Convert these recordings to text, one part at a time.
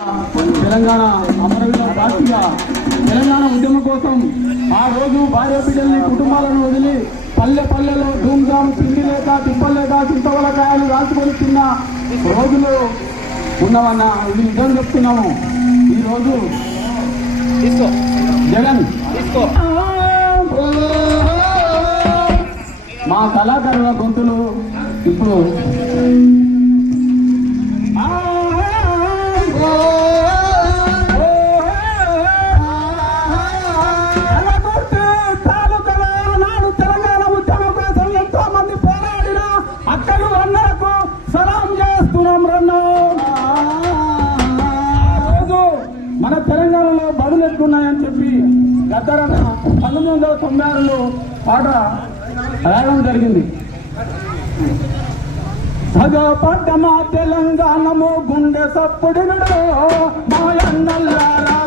తెలంగాణ అమరవీరుల సాక్షిగా తెలంగాణ ఉద్యమం కోసం ఆ రోజు భార్య బిడ్డల్ని కుటుంబాలను వదిలి పల్లె పల్లెలో ధూమ్ధాం పిండి లేక తిప్పలేక చింతవలకాయలు రాసుకొని తిన్న రోజులు ఉన్నామన్న ఇది నిజం చెప్తున్నాము. ఈరోజు జగన్ మా కళాకారుల గొంతులు ఇప్పుడు మన తెలంగాణలో బడులు ఎట్లున్నాయని చెప్పి గద్దరన్న 1996లో పాట రాయడం జరిగింది. సగపడ్డ మా తెలంగాణము గుండె సప్పుడు మాయన్నల్లారా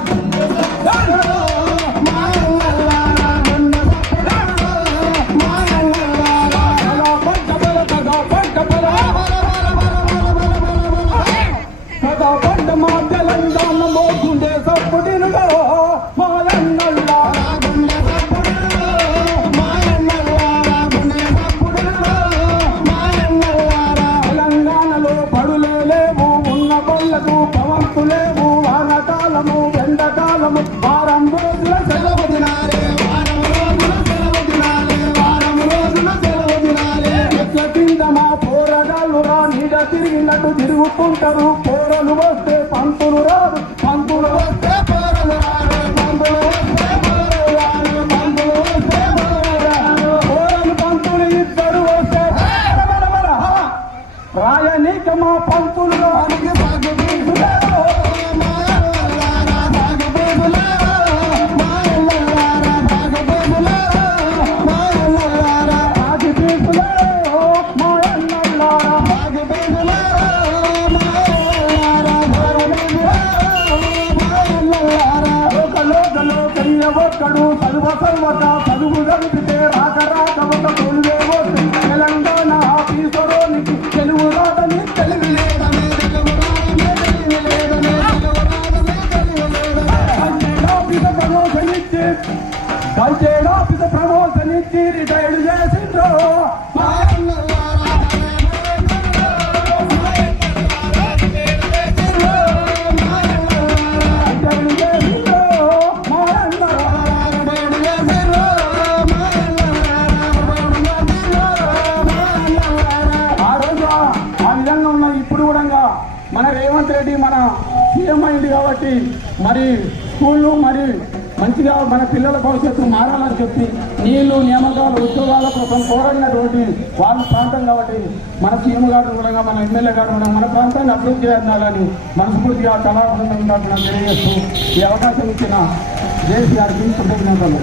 సగపడ్డ మా తెలంగాణము గుండె సప్పుడు పవంతులేవు వానకాలము ఎండకాలము వారం రోజుల సెలవు దినాలే కింద మా పోరగాళ్ళు రా నీడ తిరిగినట్టు తిరుగుతుంటారు. పోరలు వస్తే పంతులు రాదు, పంతులు వస్తే పోరలు రాదు, పంతులు వస్తే పోరలు రాదు, పంతులు వస్తే పోరలు పంతులు ఇద్దరు వస్తే రాయనీక మా పంతులు ఒక్కడు చదువు చదివితే రాక రాక ఒక తొలివే వస్తుంది. తెలంగాణ ఆఫీసరోనికి తెలుగు రాదని తెలివి లేదని ప్రమోషన్ ఇచ్చి రిటైర్డ్ చేసిండ్రు. మన రేవంత్ రెడ్డి మన సీఎం అయింది కాబట్టి మరి స్కూళ్ళు మరి మంచిగా మన పిల్లల భవిష్యత్తు మారాలని చెప్పి నీళ్లు నియామకాలు ఉద్యోగాల కోసం పోరాడినటువంటి వాళ్ళ ప్రాంతం కాబట్టి మన సీఎం గారు కూడా మన ఎమ్మెల్యే గారు కూడా మన ప్రాంతాన్ని అభివృద్ధి చేయాలని మనస్ఫూర్తిగా కళాబృందం తరఫున తెలియజేస్తూ ఈ అవకాశం ఇచ్చిన జేసీ గారికి కృతజ్ఞతలు.